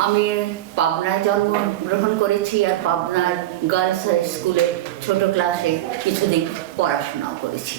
আমি পাবনায় জন্মগ্রহণ করেছি আর পাবনার গার্লস হাই স্কুলে ছোট ক্লাসে কিছুদিন পড়াশোনা করেছি।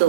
2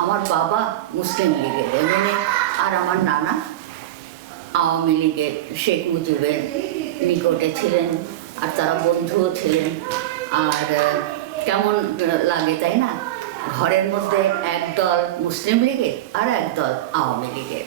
আমার বাবা মুসলিম লীগের এমএনএ আর আমার নানা আওয়ামী লীগের শেখ মুজিবের নিকটে ছিলেন আর তারা বন্ধুও ছিলেন। আর কেমন লাগে তাই না, ঘরের মধ্যে এক দল মুসলিম লীগের আর এক দল আওয়ামী লীগের।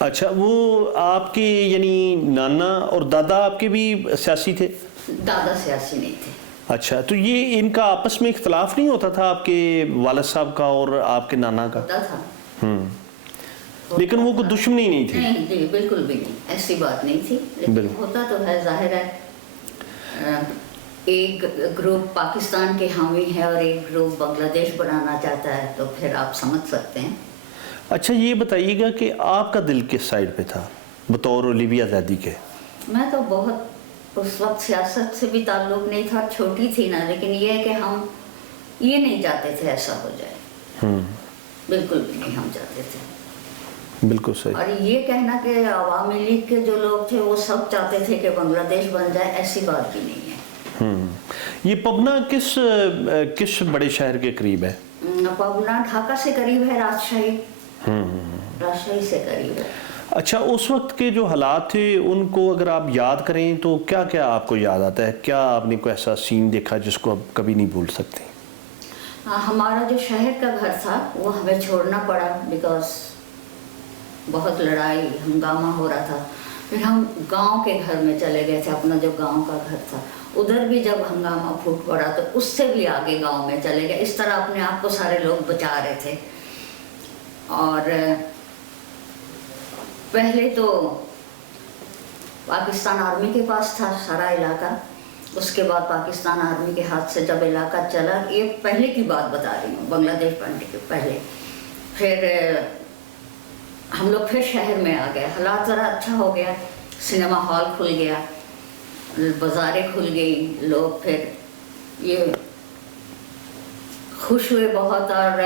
اچھا، وہ آپ کے یعنی نانا اور دادا آپ کے بھی سیاسی تھے؟ دادا سیاسی نہیں تھے. اچھا، تو یہ ان کا آپس میں اختلاف نہیں ہوتا تھا آپ کے والد صاحب کا اور آپ کے نانا کا؟ ہوتا تھا. لیکن وہ کوئی دشمنی نہیں تھی؟ نہیں جی، بالکل بھی نہیں، ایسی بات نہیں تھی. لیکن ہوتا تو ہے، ظاہر ہے ایک گروپ پاکستان کے حامی ہے اور ایک گروپ بنگلہ دیش بنانا چاہتا ہے، تو پھر آپ سمجھ سکتے ہیں. اچھا، یہ بتائیے گا کہ آپ کا دل کس سائڈ پہ تھا بطور اولیویا زیدی کے؟ میں تو بہت اس وقت سیاست سے بھی تعلق نہیں تھا، چھوٹی تھی نا، لیکن یہ ہے کہ ہم یہ نہیں چاہتے تھے ایسا ہو جائے. بالکل بھی نہیں ہم چاہتے تھے. بالکل صحیح. اور یہ کہنا کہ عوامی لیگ کے جو لوگ تھے وہ سب چاہتے تھے کہ بنگلہ دیش بن جائے، ایسی بات بھی نہیں ہے. یہ پبنا کس بڑے شہر کے قریب ہے؟ پبنا ڈھاکہ سے قریب ہے، راجشاہی سے قریب ہے. اچھا، اس وقت کے جو حالات تھے ان کو اگر آپ یاد کریں تو کیا کیا آپ کو یاد آتا ہے؟ کیا آپ نے کوئی ایسا سین دیکھا جس کو آپ کبھی نہیں بھول سکتے؟ ہمارا جو شہر کا گھر تھا وہ ہمیں چھوڑنا پڑا، بیکاز بہت لڑائی ہنگامہ ہو رہا تھا. پھر ہم گاؤں کے گھر میں چلے گئے تھے، اپنا جو گاؤں کا گھر تھا. ادھر بھی جب ہنگامہ پھوٹ پڑا تو اس سے بھی آگے گاؤں میں چلے گئے. اس طرح اپنے آپ کو سارے لوگ بچا رہے تھے. اور پہلے تو پاکستان آرمی کے پاس تھا سارا علاقہ. اس کے بعد پاکستان آرمی کے ہاتھ سے جب علاقہ چلا، یہ پہلے کی بات بتا رہی ہوں، بنگلہ دیش بننے کے پہلے. پھر ہم لوگ پھر شہر میں آ گئے، حالات ذرا اچھا ہو گیا. سنیما ہال کھل گیا، بازاریں کھل گئی، لوگ پھر یہ خوش ہوئے بہت. اور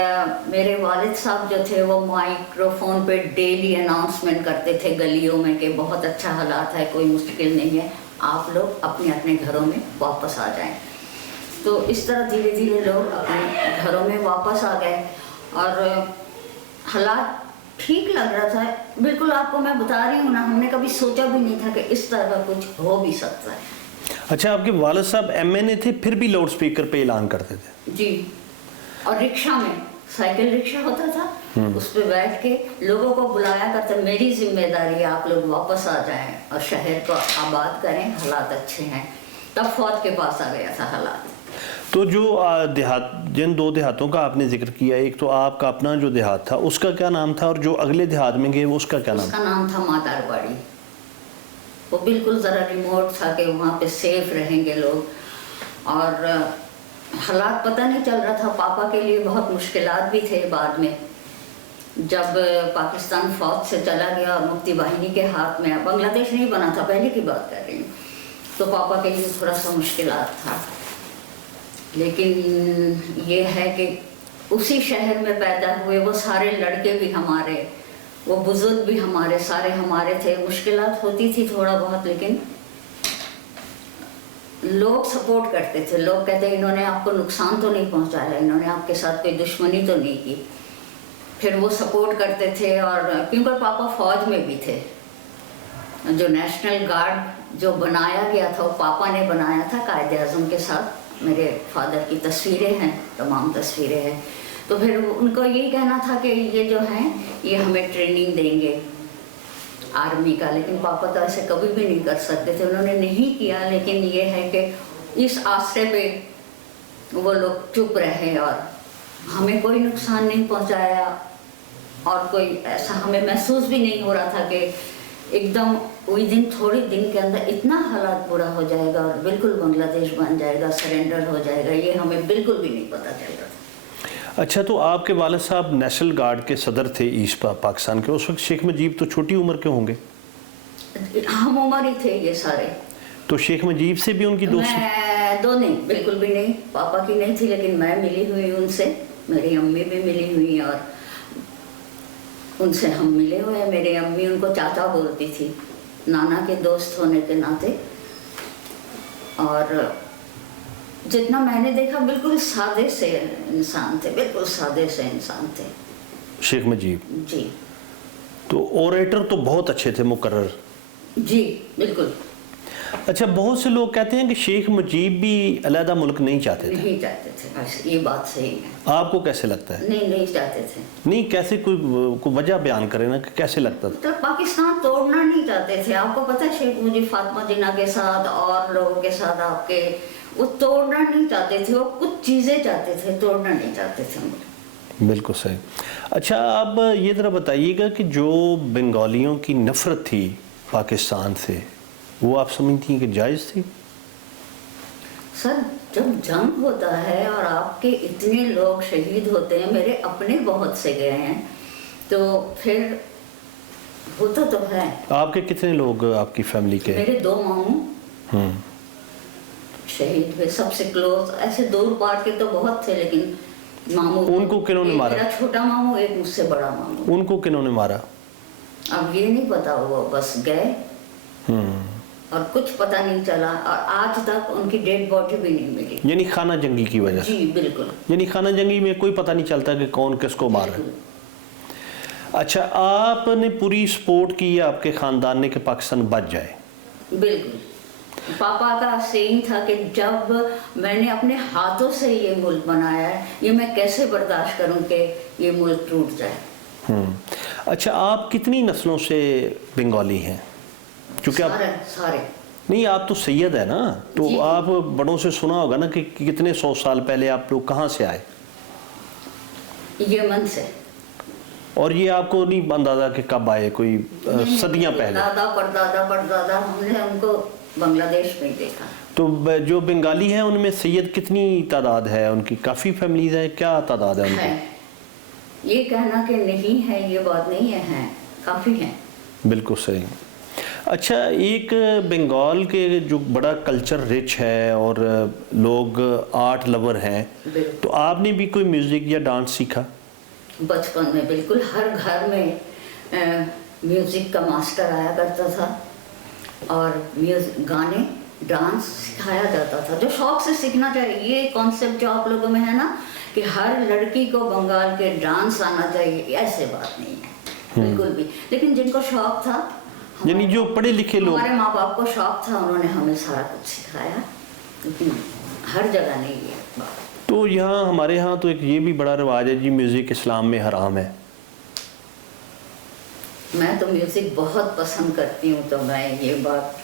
میرے والد صاحب جو تھے وہ مائکرو فون پہ ڈیلی اناؤنسمنٹ کرتے تھے گلیوں میں کہ بہت اچھا حالات ہے، کوئی مشکل نہیں ہے، آپ لوگ اپنے اپنے گھروں میں واپس آ جائیں. تو اس طرح دھیرے دھیرے لوگ اپنے گھروں میں واپس آ گئے اور حالات ٹھیک لگ رہا تھا. بالکل آپ کو میں بتا رہی ہوں نا، ہم نے کبھی سوچا بھی نہیں تھا کہ اس طرح کا کچھ ہو بھی سکتا ہے. اچھا، آپ کے والد صاحب ایم این اے تھے، پھر بھی لاؤڈ سپیکر پہ اعلان کرتے تھے؟ جی. اور رکشہ میں، سائیکل رکشہ ہوتا تھا، اس پہ بیٹھ کے لوگوں کو بلایا کرتے، میری ذمہ داری ہے آپ لوگ واپس آ جائیں اور شہر کو آباد کریں، حالات اچھے ہیں. تب فوج کے پاس آ گیا تھا حالات. تو جو جن دو دیہاتوں کا آپ نے ذکر کیا، ایک تو آپ کا اپنا جو دیہات تھا اس کا کیا نام تھا، اور جو اگلے دیہات میں گئے اس کا کیا نام؟ اس کا نام تھا مادار باڑی. وہ بالکل ذرا ریموٹ تھا کہ وہاں پہ سیف رہیں گے لوگ. اور حالات پتہ نہیں چل رہا تھا. پاپا کے لیے بہت مشکلات بھی تھے بعد میں، جب پاکستان فوج سے چلا گیا اور مفتی واہنی کے ہاتھ میں، بنگلہ دیش نہیں بنا تھا، پہلے کی بات کر رہی ہوں، تو پاپا کے لیے تھوڑا سا مشکلات تھا. لیکن یہ ہے کہ اسی شہر میں پیدا ہوئے، وہ سارے لڑکے بھی ہمارے، وہ بزرگ بھی ہمارے، سارے ہمارے تھے. مشکلات ہوتی تھی تھوڑا بہت، لیکن لوگ سپورٹ کرتے تھے. لوگ کہتے انہوں نے آپ کو نقصان تو نہیں پہنچایا، انہوں نے آپ کے ساتھ کوئی دشمنی تو نہیں کی. پھر وہ سپورٹ کرتے تھے. اور کیونکہ پاپا فوج میں بھی تھے، جو نیشنل گارڈ جو بنایا گیا تھا وہ پاپا نے بنایا تھا قائد اعظم کے ساتھ. میرے فادر کی تصویریں ہیں، تمام تصویریں ہیں. تو پھر ان کو یہی کہنا تھا کہ یہ جو ہیں یہ ہمیں ٹریننگ دیں گے آرمی کا. لیکن پاپا تو ایسے کبھی بھی نہیں کر سکتے تھے، انہوں نے نہیں کیا. لیکن یہ ہے کہ اس آسرے پہ وہ لوگ چپ رہے اور ہمیں کوئی نقصان نہیں پہنچایا. اور کوئی ایسا ہمیں محسوس بھی نہیں ہو رہا تھا کہ ایک دم وہی دن تھوڑی دن کے اندر اتنا حالات برا ہو جائے گا اور بالکل بنگلہ دیش بن جائے گا، سرنڈر ہو جائے گا. یہ ہمیں بالکل بھی نہیں پتہ چل رہا تھا. اچھا، تو آپ کے والد صاحب نیشنل گارڈ کے صدر تھے ایسٹ پاکستان کے. اس وقت شیخ مجیب تو چھوٹی عمر کے ہوں گے؟ ہم عمر ہی تھے یہ سارے. تو شیخ مجیب سے بھی ان کی دوستی؟ میں دو نہیں، بالکل بھی نہیں. پاپا کی نہیں تھی، لیکن میں ملی ہوئی ان سے، میری امی بھی ملی ہوئی اور ان سے ہم ملے ہوئے ہیں. میری امی ان کو چاچا بولتی تھی، نانا کے دوست ہونے کے ناطے. اور جتنا میں نے دیکھا بالکل سادے سے انسان تھے، بالکل سادے سے انسان تھے شیخ مجیب. جی. تو اوریٹر تو بہت اچھے تھے، مقرر. جی بالکل. اچھا، بہت سے لوگ کہتے ہیں کہ شیخ مجیب بھی علیحدہ ملک نہیں چاہتے تھے، نہیں چاہتے تھے، بس یہ بات صحیح ہے. آپ کو کیسے لگتا ہے؟ نہیں چاہتے تھے. نہیں، کیسے کوئی وجہ بیان کرے نا کہ کیسے لگتا تھا؟ تو پاکستان توڑنا نہیں چاہتے تھے. آپ کو پتہ ہے شیخ مجیب فاطمہ جناح کے ساتھ اور لوگوں کے ساتھ آپ کے، وہ توڑنا نہیں چاہتے تھے، وہ کچھ چیزیں چاہتے تھے، توڑنا نہیں چاہتے تھے. بالکل صحیح. اچھا، اب یہ ذرا بتائیے گا کہ جو بنگالیوں کی نفرت تھی پاکستان سے، وہ آپ سمجھتی ہیں کہ جائز تھی؟ سر، جب جنگ ہوتا ہے اور آپ کے اتنے لوگ شہید ہوتے ہیں، میرے اپنے بہت سے گئے ہیں، تو پھر ہوتا تو ہے. آپ کے کتنے لوگ آپ کی فیملی کے؟ میرے 2 ماموں شہید ہوئے، سب سے کلوز. ایسے دور پار کے تو بہت تھے، لیکن ماموں. ان کو کنہوں نے ایک مارا؟ میرا چھوٹا ماموں، ایک مجھ سے بڑا ماموں. ان کو کنہوں نے مارا؟ اب یہ نہیں پتا، وہ بس گئے اور کچھ پتہ نہیں چلا، اور آج تک ان کی ڈیڈ باڈی بھی نہیں ملی. یعنی خانہ جنگی کی وجہ سے؟ جی بالکل. یعنی خانہ جنگی میں کوئی پتہ نہیں چلتا کہ کون کس کو مار رہا ہے. اچھا، آپ نے پوری سپورٹ کی آپ کے خاندان نے کہ پاکستان بچ جائے؟ بالکل. پاپا کا سینگ تھا کہ جب میں نے اپنے ہاتھوں سے یہ ملک بنایا ہے، یہ میں کیسے برداشت کروں کہ یہ ملک ٹوٹ جائے. اچھا، آپ کتنی نسلوں سے بنگالی ہیں؟ چونکہ آپ سارے. نہیں، آپ تو سید ہیں نا، تو آپ بڑوں سے سنا ہوگا نا کہ کتنے 100 سال پہلے آپ لوگ کہاں سے آئے؟ یمن سے. اور یہ آپ کو نہیں اندازہ کہ کب آئے؟ کوئی صدیاں پہلے؟ دادا پردادا ہم نے ان کو بنگلہ دیش میں دیکھا. تو جو بنگالی ہیں ان میں سید کتنی تعداد ہے ان کی؟ کافی فیملیز ہیں، کیا تعداد ہے ان کی؟ یہ کہنا کہ نہیں ہے یہ بات نہیں ہے، کافی ہیں. بالکل صحیح. اچھا، ایک بنگال کے جو بڑا کلچر رچ ہے اور لوگ آرٹ لور ہیں، تو آپ نے بھی کوئی میوزک یا ڈانس سیکھا؟ بچپن میں بالکل. ہر گھر میں میوزک کا ماسٹر آیا کرتا تھا، اور گانے ڈانس سکھایا جاتا تھا. جو شوق سے سیکھنا چاہیے، یہ کانسیپٹ جو آپ لوگوں میں ہے نا کہ ہر لڑکی کو بنگال کے ڈانس آنا چاہیے، ایسے بات نہیں ہے بالکل بھی. لیکن جن کو شوق تھا، یعنی جو پڑھے لکھے لوگ، ہمارے ماں باپ کو شوق تھا، انہوں نے ہمیں سارا کچھ سکھایا. لیکن ہر جگہ نہیں ہے بات. تو یہاں ہمارے ہاں تو ایک یہ بھی بڑا رواج ہے جی، میوزک اسلام میں حرام ہے. میں تو میوزک بہت پسند کرتی ہوں، تو میں یہ بات،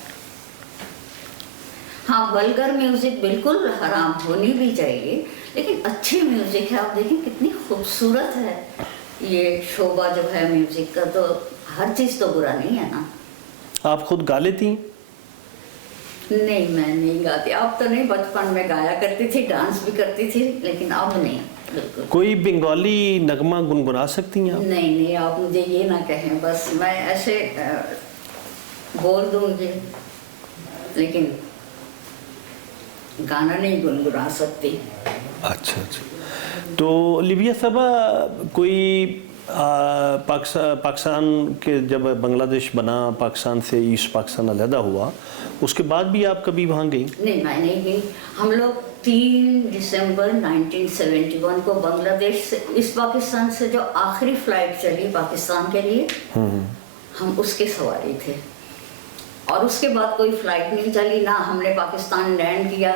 ہاں ولگر میوزک بالکل حرام ہونی بھی چاہیے، لیکن اچھی میوزک ہے. آپ دیکھیں کتنی خوبصورت ہے یہ شعبہ جو ہے میوزک کا، تو ہر چیز تو برا نہیں ہے نا. آپ خود گا لیتی ہیں؟ نہیں، میں نہیں گاتی. اب تو نہیں، بچپن میں گایا کرتی تھی، ڈانس بھی کرتی تھی، لیکن اب نہیں بالکل. کوئی بنگالی نغمہ گنگنا سکتی ہیں آپ؟ نہیں، آپ مجھے یہ نہ کہیں، بس میں ایسے بول دوں گی، لیکن گانا نہیں گنگنا سکتی. اچھا. تو لیبیا صاحبہ، کوئی پاکستان کے جب بنگلہ دیش بنا، پاکستان سے ایسٹ پاکستان علیحدہ ہوا، اس کے بعد بھی آپ کبھی وہاں گئی؟ نہیں، میں نہیں گئی. ہم لوگ 3 دسمبر 1971 کو بنگلہ دیش سے، اس پاکستان سے جو آخری فلائٹ چلی پاکستان کے لیے، ہم اس کے سواری تھے. اور اس کے بعد کوئی فلائٹ نہیں چلی، نہ ہم نے پاکستان لینڈ کیا.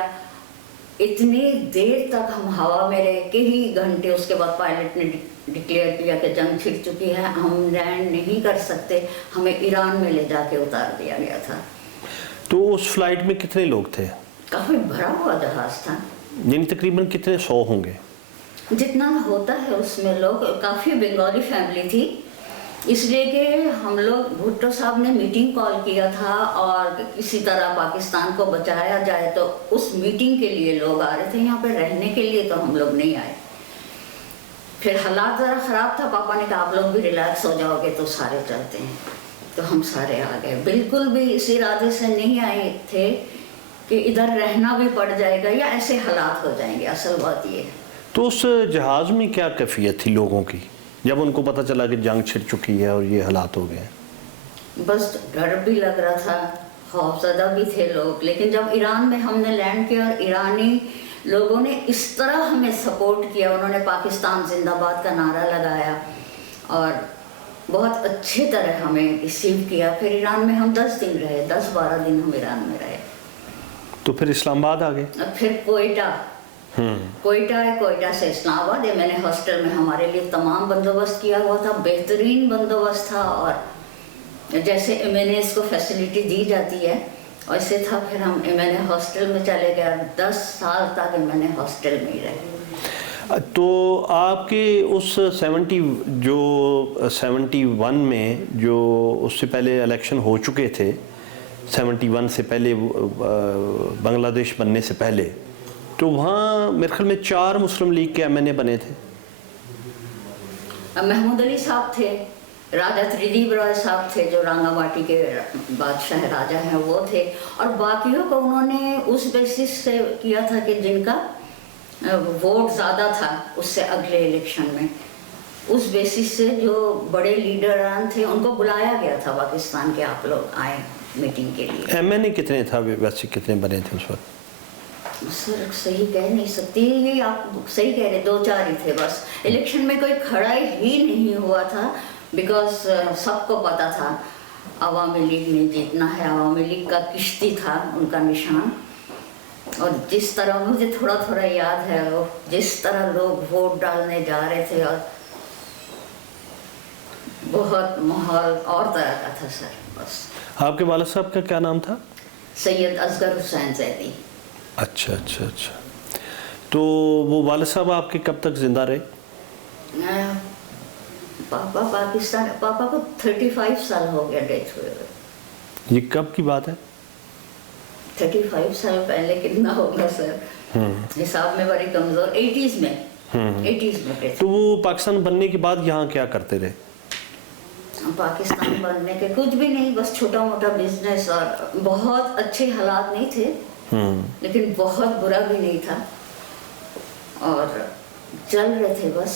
اتنی دیر تک ہم ہوا میں رہے، کئی گھنٹے. اس کے بعد پائلٹ نے ڈکلیئر کیا کہ جنگ چھڑ چکی ہے، ہم لینڈ نہیں کر سکتے. ہمیں ایران میں لے جا کے اتار دیا گیا تھا. تو اس فلائٹ میں کتنے لوگ تھے؟ کافی بھرا ہوا جہاز تھا. یعنی تقریباً کتنے 100 ہوں گے؟ جتنا ہوتا ہے اس میں لوگ. کافی بنگالی فیملی تھی، اس لیے کہ ہم لوگ، بھٹو صاحب نے میٹنگ کال کیا تھا اور کسی طرح پاکستان کو بچایا جائے، تو اس میٹنگ کے لیے لوگ آ رہے تھے. یہاں پہ رہنے کے لیے تو ہم لوگ نہیں آئے. پھر حالات ذرا خراب تھا، پاپا نے کہا آپ لوگ بھی ریلیکس ہو جاؤ گے تو سارے چلتے ہیں. تو ہم سارے آ گئے. بالکل بھی اس ارادے سے نہیں آئے تھے کہ ادھر رہنا بھی پڑ جائے گا یا ایسے حالات ہو جائیں گے. اصل بات یہ ہے. تو اس جہاز میں کیا کیفیت تھی لوگوں کی جب ان کو پتہ چلا کہ جنگ چھڑ چکی ہے اور یہ حالات ہو گئے؟ بس ڈر بھی لگ رہا تھا، خوف زدہ بھی تھے لوگ. لیکن جب ایران میں ہم نے لینڈ کیا اور ایرانی لوگوں نے اس طرح ہمیں سپورٹ کیا، انہوں نے پاکستان زندہ باد کا نعرہ لگایا اور بہت اچھے طرح ہمیں ریسیو کیا. پھر ایران میں ہم 10 دن رہے, 10-12 دن ہم ایران میں رہے. تو پھر اسلام آباد آ گئے. پھر کوئٹہ سے اسلام آباد. میں نے ہاسٹل میں ہمارے لیے تمام بندوبست کیا ہوا تھا, بہترین بندوبست تھا, اور جیسے ایم این ایس کو فیسلٹی دی جاتی ہے ویسے تھا. پھر ہم میں نے ہاسٹل میں چلے گئے, 10 سال تک میں نے ہاسٹل میں ہی رہے. تو آپ کے اس 71 میں جو اس سے پہلے الیکشن ہو چکے تھے, 71 سے پہلے, بنگلہ دیش بننے سے پہلے, تو وہاں میرے خیال میں 4 مسلم لیگ کے ایم این اے بنے تھے. محمود علی صاحب تھے, راجہ تریدیپ رائے صاحب تھے جو رانگا ماٹی کے بادشاہ راجہ ہیں وہ تھے, اور باقیوں کو انہوں نے اس بیسس سے کیا تھا کہ جن کا ووٹ زیادہ تھا اس سے اگلے الیکشن میں, اس بیسس سے جو بڑے لیڈران تھے ان کو بلایا گیا تھا پاکستان کے, آپ لوگ آئیں میٹنگ کے لیے. ایم این اے کتنے تھا ویسے, کتنے بنے تھے اس وقت؟ سر صحیح کہہ نہیں سکتی, یہ آپ صحیح کہہ رہے, 2-4 ہی تھے بس. الیکشن میں کوئی کھڑا ہی نہیں ہوا تھا بیکاز سب کو پتا تھا عوامی لیگ نے جیتنا ہے. عوامی لیگ کا کشتی تھا ان کا نشان, اور جس طرح مجھے تھوڑا یاد ہے وہ جس طرح لوگ ووٹ ڈالنے جا رہے تھے, اور بہت ماحول اور طرح کا تھا سر. بس. آپ کے والد صاحب کا کیا نام تھا؟ سید اصغر حسین زیدی. اچھا. تو وہ والد صاحب آپ کے کب تک زندہ رہے؟ پاپا پاکستان, پاپا کو 35 سال ہو گیا ڈیتھ ہوئے. یہ کب کی بات ہے؟ 35 سال پہلے کتنا ہوگا سر, حساب میں بڑی کمزور. 80s میں. تو وہ پاکستان بننے کے بعد یہاں کیا کرتے رہے؟ پاکستان بننے کے کچھ بھی نہیں, بس چھوٹا موٹا بزنس, اور بہت اچھے حالات نہیں تھے لیکن بہت برا بھی نہیں تھا, اور چل رہے تھے بس.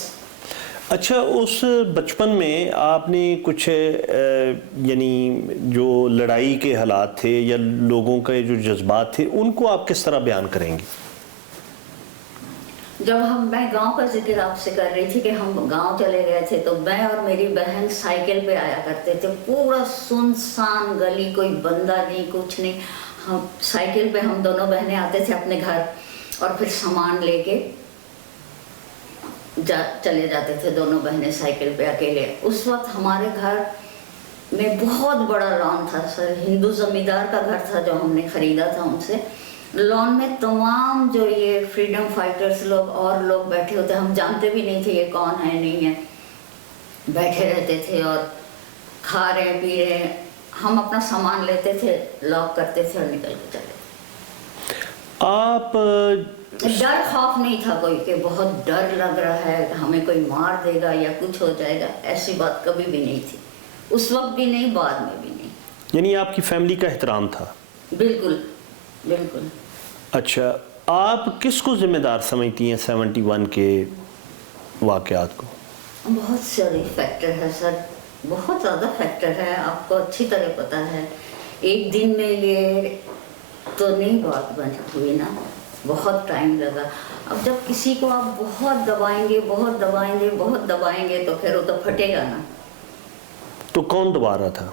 اچھا, اس بچپن میں آپ نے کچھ یعنی جو لڑائی کے حالات تھے یا لوگوں کے جو جذبات تھے ان کو آپ کس طرح بیان کریں گے؟ جب میں گاؤں کا ذکر آپ سے کر رہی تھی کہ ہم گاؤں چلے گئے تھے, تو میں اور میری بہن سائیکل پہ آیا کرتے تھے. پورا سنسان گلی, کوئی بندہ نہیں, کچھ نہیں. ہم سائیکل پہ ہم دونوں بہنیں آتے تھے اپنے گھر, اور پھر سامان لے کے چلے جاتے تھے دونوں بہنیں سائیکل پہ اکیلے. اس وقت ہمارے گھر میں بہت بڑا لان تھا سر, ہندو زمیندار کا گھر تھا جو ہم نے خریدا تھا ان سے. لان میں تمام جو یہ فریڈم فائٹرز لوگ اور لوگ بیٹھے ہوتے, ہم جانتے بھی نہیں تھے یہ کون ہے نہیں ہے, بیٹھے رہتے تھے اور کھا رہے پی رہے. ہم اپنا سامان لیتے تھے, لاک کرتے تھے اور نکل کے چلے. آپ ڈر خوف نہیں تھا کوئی کہ بہت ڈر لگ رہا ہے ہمیں کوئی مار دے گا یا کچھ ہو جائے گا, ایسی بات کبھی بھی نہیں تھی, اس وقت بھی نہیں, بعد میں بھی نہیں. یعنی آپ کی فیملی کا احترام تھا؟ بالکل. اچھا, آپ کس کو ذمہ دار سمجھتی ہیں 71 کے واقعات کو؟ بہت سارے فیکٹر ہے سر, بہت زیادہ فیکٹر ہے, آپ کو اچھی طرح پتہ ہے. ایک دن میں یہ تو نہیں بات بن ہوئی نا, بہت ٹائم لگا. اب جب کسی کو آپ بہت دبائیں گے تو پھر وہ تو پھٹے گا نا. تو کون دبا رہا تھا؟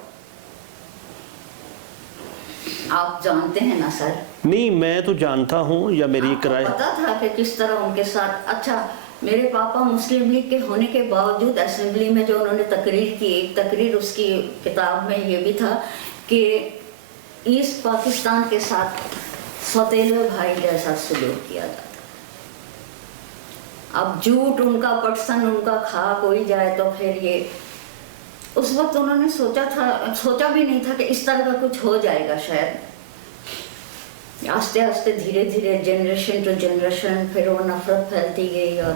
آپ جانتے ہیں نا سر. نہیں, میں تو جانتا ہوں, یا میری کرائے پتا تھا کہ کس طرح ان کے ساتھ. اچھا, میرے پاپا مسلم لیگ کے ہونے کے باوجود اسمبلی میں جو انہوں نے تقریر کی, ایک تقریر اس کی کتاب میں یہ بھی تھا کہ ایسٹ پاکستان کے ساتھ سوتیلے بھائی جیسا سلوک کیا جاتا. اب جھوٹ ان کا, پٹسن ان کا کھا کوئی جائے تو پھر یہ, اس وقت انہوں نے سوچا بھی نہیں تھا کہ اس طرح کا کچھ ہو جائے گا شاید. آستے آستے دھیرے دھیرے جنریشن ٹو جنریشن پھر وہ نفرت پھیلتی گئی, اور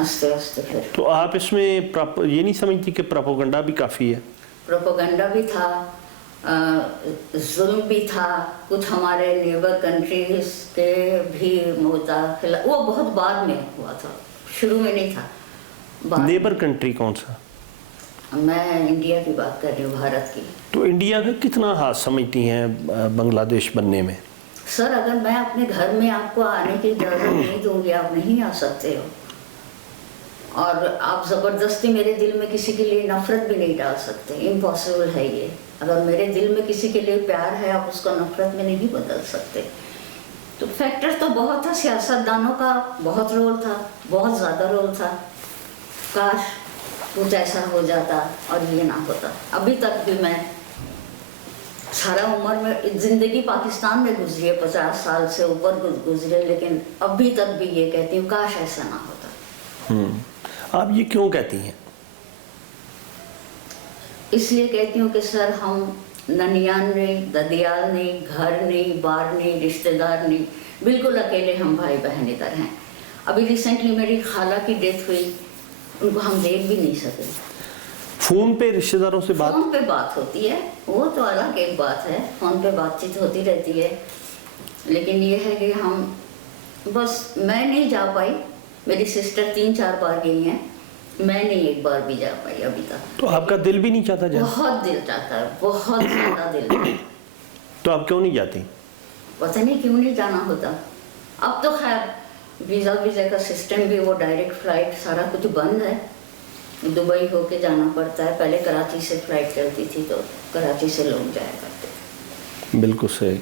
آستے آستے پھر. تو آپ اس میں یہ نہیں سمجھتی کہ پروپیگنڈا بھی کافی ہے؟ پروپیگنڈا بھی تھا, ظلم بھی تھا, کچھ ہمارے نیبر کنٹریز کے بھی مداخلت, وہ بہت بعد میں ہوا تھا, شروع میں نہیں تھا. نیبر کنٹری کون سا؟ میں انڈیا کی بات کر رہی ہوں, بھارت کی. تو انڈیا کا کتنا ہاتھ سمجھتی ہیں بنگلہ دیش بننے میں؟ سر, اگر میں اپنے گھر میں آپ کو آنے کی اجازت نہیں دوں گی, آپ نہیں آ سکتے ہو. اور آپ زبردستی میرے دل میں کسی کے لیے نفرت بھی نہیں ڈال سکتے, امپاسبل ہے یہ. اگر میرے دل میں کسی کے لیے پیار ہے آپ اس کو نفرت میں نہیں بدل سکتے. تو فیکٹر تو بہت تھا, سیاست دانوں کا بہت رول تھا, بہت زیادہ رول تھا. کاش کچھ ایسا ہو جاتا اور یہ نہ ہوتا. ابھی تک بھی میں سارا عمر میں زندگی پاکستان میں گزری ہے, 50 سال سے اوپر گزرے, لیکن ابھی تک بھی یہ کہتی ہوں کاش ایسا نہ ہوتا. آپ یہ کیوں کہتی ہیں؟ اس لیے کہتی ہوں کہ سر ہم ننیان نہیں, ددیال نہیں, گھر نہیں, بار نہیں, رشتہ دار نہیں, بالکل اکیلے ہم بھائی بہن ادھر ہیں. ابھی ریسنٹلی میری خالہ کی ڈیتھ ہوئی, ان کو ہم دیکھ بھی نہیں سکے. فون پہ رشتہ داروں سے بات؟ فون پہ بات ہوتی ہے, وہ تو الگ ایک بات ہے, فون پہ بات چیت ہوتی رہتی ہے, لیکن یہ ہے کہ ہم بس میں نہیں جا پائی, میری سسٹر 3-4 بار گئی ہیں, میں نہیں ایک بار بھی جا پائی ابھی تک. تو آپ کا دل بھی نہیں چاہتا جانا؟ بہت دل چاہتا ہے, بہت زیادہ دل. تو آپ کیوں نہیں جاتی؟ پتہ نہیں کیوں نہیں جانا ہوتا. اب تو خیر ویزا کا سسٹم بھی, وہ ڈائریکٹ فلائٹ سارا کچھ بند ہے, دبئی ہو کے جانا پڑتا ہے. پہلے کراچی سے فلائٹ چلتی تھی تو کراچی سے لوگ جایا کرتے تھے. بالکل صحیح.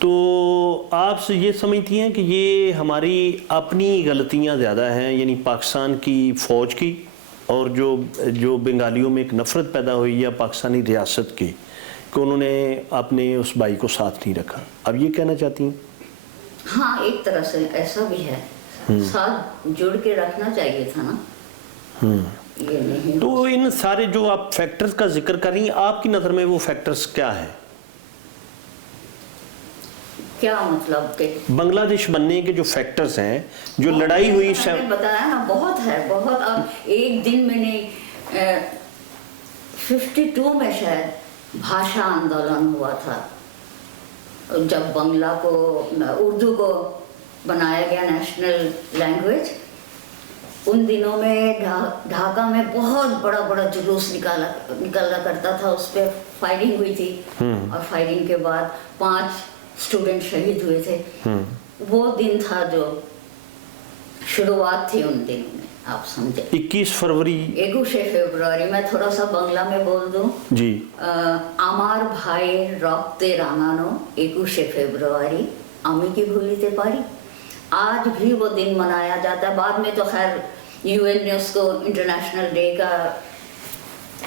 تو آپ سے یہ سمجھتی ہیں کہ یہ ہماری اپنی غلطیاں زیادہ ہیں, یعنی پاکستان کی فوج کی, اور جو بنگالیوں میں ایک نفرت پیدا ہوئی یا پاکستانی ریاست کی کہ انہوں نے اپنے اس بھائی کو ساتھ نہیں رکھا, اب یہ کہنا چاہتی ہیں؟ ہاں ایک طرح سے ایسا بھی ہے, ساتھ جڑ کے رکھنا چاہیے تھا نا. یہ نہیں. تو ان سارے جو آپ فیکٹرز کا ذکر کر رہی ہیں, آپ کی نظر میں وہ فیکٹرز کیا ہیں؟ کیا مطلب کہ بنگلہ دیش بننے کے جو فیکٹرز ہیں, جو لڑائی ہوئی, میں نے بتایا نا بہت ہے, بہت. اب ایک دن میں نے 52 میں شاید بھاشا آندولن ہوا تھا, جب بنگلہ کو, اردو کو بنایا گیا نیشنل لینگویج. ان دنوں میں ڈھاکہ میں بہت بڑا جلوس نکالا کرتا تھا, اس پہ فائرنگ ہوئی تھی, اور فائرنگ کے بعد 5 اسٹوڈنٹ شہید ہوئے تھے. وہ دن تھا جو شروعات تھی ان دنوں میں, آپ سمجھے. 21 فروری. 21 فیبروری. میں تھوڑا سا بنگلہ میں بول دوں جی. আমার ভাইয়ের রক্তে রাঙানো 21 ফেব্রুয়ারি আমি কি ভুলিতে পারি. آج بھی وہ دن منایا جاتا ہے. بعد میں تو خیر UN نے اس کو انٹرنیشنل ڈے کا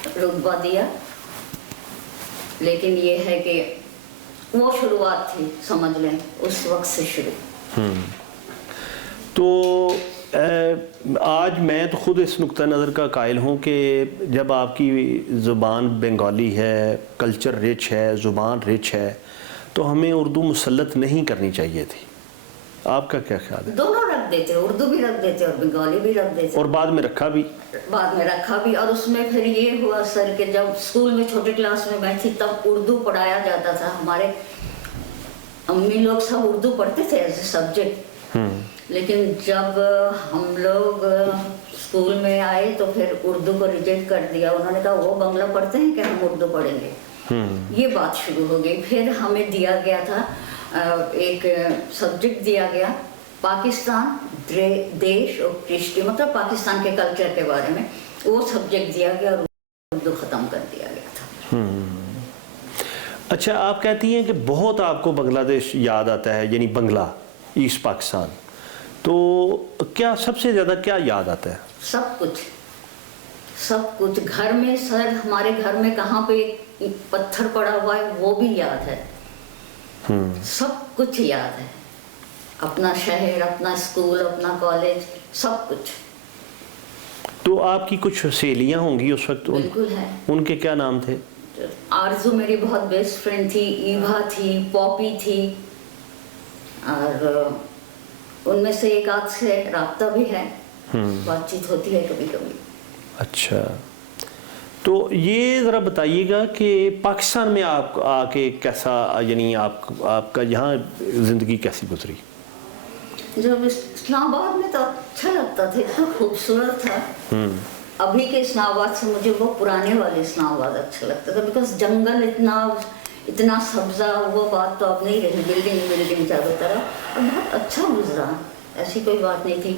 رتبہ دیا, لیکن یہ ہے کہ وہ شروعات تھی, سمجھ لیں اس وقت سے شروع. تو آج میں تو خود اس نقطہ نظر کا قائل ہوں کہ جب آپ کی زبان بنگالی ہے, کلچر رچ ہے, زبان رچ ہے, تو ہمیں اردو مسلط نہیں کرنی چاہیے تھی. آپ کا کیا خیال ہے؟ دونوں رکھ دیتے, اردو بھی رکھ دیتے اور بنگالی بھی رکھ دیتے, اور بعد میں رکھا بھی. اور اس میں پھر یہ ہوا سر کہ جب اسکول میں چھوٹے کلاس میں تھی تب اردو پڑھایا جاتا تھا. ہمارے امی لوگ سب اردو پڑھتے تھے ایز اے سبجیکٹ, لیکن جب ہم لوگ اسکول میں آئے تو پھر اردو کو ریجیکٹ کر دیا. انہوں نے کہا وہ بنگلہ پڑھتے ہیں کہ ہم اردو پڑھیں گے. یہ بات شروع ہو گئی. پھر ہمیں دیا گیا تھا ایک سبجیکٹ دیا گیا, پاکستان دیش اور کرشتی, مطلب پاکستان کے کلچر کے بارے میں. وہ سبجیکٹ دیا گیا اور اردو ختم کر دیا گیا تھا. اچھا, آپ کہتی ہیں کہ بہت آپ کو بنگلہ دیش یاد آتا ہے, یعنی بنگلہ, ایسٹ پاکستان, تو کیا سب سے زیادہ کیا یاد آتا ہے؟ سب کچھ. گھر میں سر, ہمارے گھر میں کہاں پہ پتھر پڑا ہوا ہے وہ بھی یاد ہے. سب کچھ یاد ہے, اپنا شہر, اپنا اسکول, اپنا کالج, سب کچھ. تو آپ کی کچھ سہیلیاں ہوں گی اس وقت؟ بالکل ہے. ان کے کیا نام تھے؟ آرزو میری بہت بیسٹ فرینڈ تھی, ایوا تھی, پاپی تھی, اور ان میں سے ایک آدھ سے رابطہ بھی ہے, بات چیت ہوتی ہے کبھی کبھی. اچھا, تو یہ ذرا بتائیے گا کہ پاکستان میں آپ آ کے کیسا, یعنی آپ کا یہاں زندگی کیسی گزری؟ جب اسلام آباد میں تو اچھا لگتا تھا, اتنا خوبصورت تھا. ابھی کے اسلام آباد سے مجھے وہ پرانے والے اسلام آباد اچھا لگتا تھا, بیکاز جنگل اتنا سبزہ, وہ بات تو اب نہیں رہی, بلڈنگ چاروں طرف. اور بہت اچھا گزرا, ایسی کوئی بات نہیں تھی.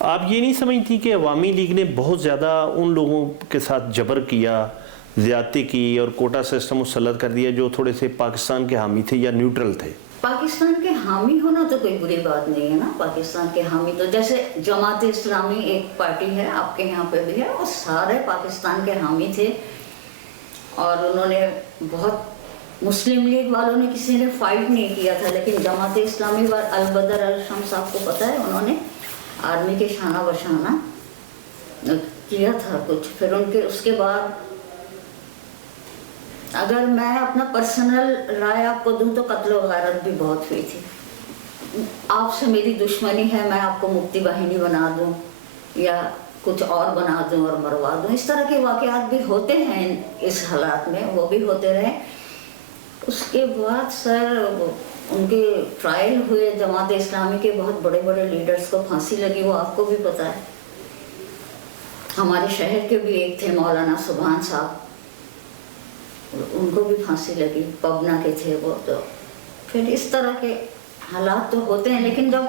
آپ یہ نہیں سمجھتی کہ عوامی لیگ نے بہت زیادہ ان لوگوں کے ساتھ جبر کیا، زیادتی کی اور کوٹا سسٹم مسلط کر دیا جو تھوڑے سے پاکستان کے حامی تھے یا نیوٹرل تھے؟ پاکستان کے حامی ہونا تو کوئی بری بات نہیں ہے نا. پاکستان کے حامی تو جیسے جماعت اسلامی ایک پارٹی ہے آپ کے یہاں پہ بھی ہے، وہ سارے پاکستان کے حامی تھے اور انہوں نے بہت، مسلم لیگ والوں نے کسی نے فائٹ نہیں کیا تھا، لیکن جماعت اسلامی البدر الشمس صاحب کو پتہ ہے انہوں نے آرمی کے شانہ بشانہ کیا تھا کچھ. پھر ان کے اس کے بعد اگر میں اپنا پرسنل رائے آپ کو دوں تو قتل و غارت بھی بہت ہوئی تھی. آپ سے میری دشمنی ہے، میں آپ کو مفتی واہنی بنا دوں یا کچھ اور بنا دوں اور مروا دوں، اس طرح کے واقعات بھی ہوتے ہیں اس حالات میں، وہ بھی ہوتے رہے. اس کے بعد سر ان کے ٹرائل ہوئے، جماعت اسلامی کے بہت بڑے بڑے لیڈرز کو پھانسی لگی، وہ آپ کو بھی پتہ ہے. ہمارے شہر کے بھی ایک تھے مولانا سبحان صاحب، ان کو بھی پھانسی لگی، پبنا کے تھے وہ. تو پھر اس طرح کے حالات تو ہوتے ہیں، لیکن جب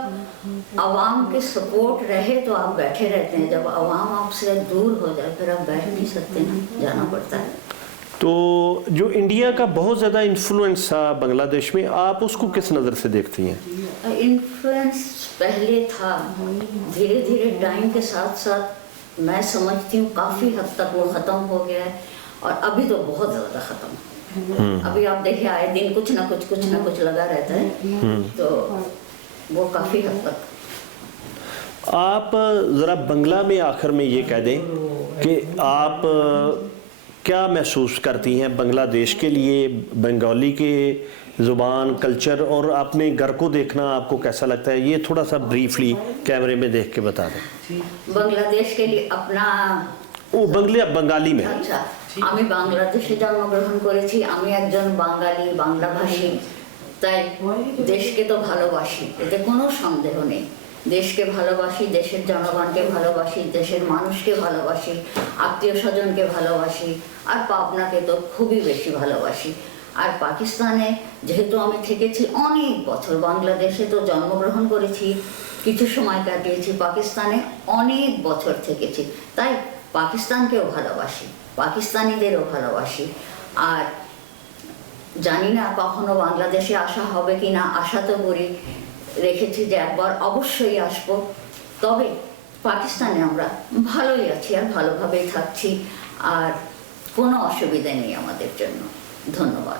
عوام کے سپورٹ رہے تو آپ بیٹھے رہتے ہیں. جب عوام آپ سے دور ہو جائے پھر آپ بیٹھ نہیں سکتے نا، جانا پڑتا ہے. تو جو انڈیا کا بہت زیادہ انفلوئنس تھا بنگلہ دیش میں، آپ اس کو کس نظر سے دیکھتی ہیں؟ انفلوئنس پہلے تھا، دھیرے دھیرے ٹائم کے ساتھ ساتھ میں سمجھتی ہوں کافی حد تک وہ ختم ہو گیا ہے، اور ابھی تو بہت زیادہ ختم ہے. ابھی آپ دیکھیں آئے دن کچھ نہ کچھ لگا رہتا ہے، تو وہ کافی حد تک. آپ ذرا بنگلہ میں آخر میں یہ کہہ دیں کہ آپ کیا محسوس کرتی ہیں بنگلہ دیش کے لیے، بنگالی کے زبان، کلچر اور اپنے گھر کو دیکھنا آپ کو کیسا لگتا ہے؟ یہ تھوڑا سا بریفلی کیمرے میں دیکھ کے بتا دیں. بنگلہ دیش کے لیے اپنا বাঙালি মে আচ্ছা, আমি বাংলাদেশে জন্মগ্রহণ করেছি, আমি একজন বাঙালি, বাংলা ভাষী, তাই দেশকে তো ভালোবাসি, এতে কোনো সন্দেহ নেই. দেশকে ভালোবাসি, দেশের জনগণকে ভালোবাসি, দেশের মানুষকে ভালোবাসি, আত্মীয় স্বজনকে ভালোবাসি, আর পাবনাকে তো খুবই বেশি ভালোবাসি. আর পাকিস্তানে যেহেতু আমি থেকেছি অনেক বছর, বাংলাদেশে তো জন্মগ্রহণ করেছি, কিছু সময় কাটিয়েছি, পাকিস্তানে অনেক বছর থেকেছি, তাই পাকিস্তানকেও ভালোবাসি, পাকিস্তানিদেরও ভালোবাসি. আর জানি না কখনো বাংলাদেশে আসা হবে কি না, আশা তো করি রেখেছি যে একবার অবশ্যই আসবো. তবে পাকিস্তানে আমরা ভালোই আছি আর ভালোভাবেই থাকছি, আর কোনো অসুবিধা নেই আমাদের জন্য. ধন্যবাদ.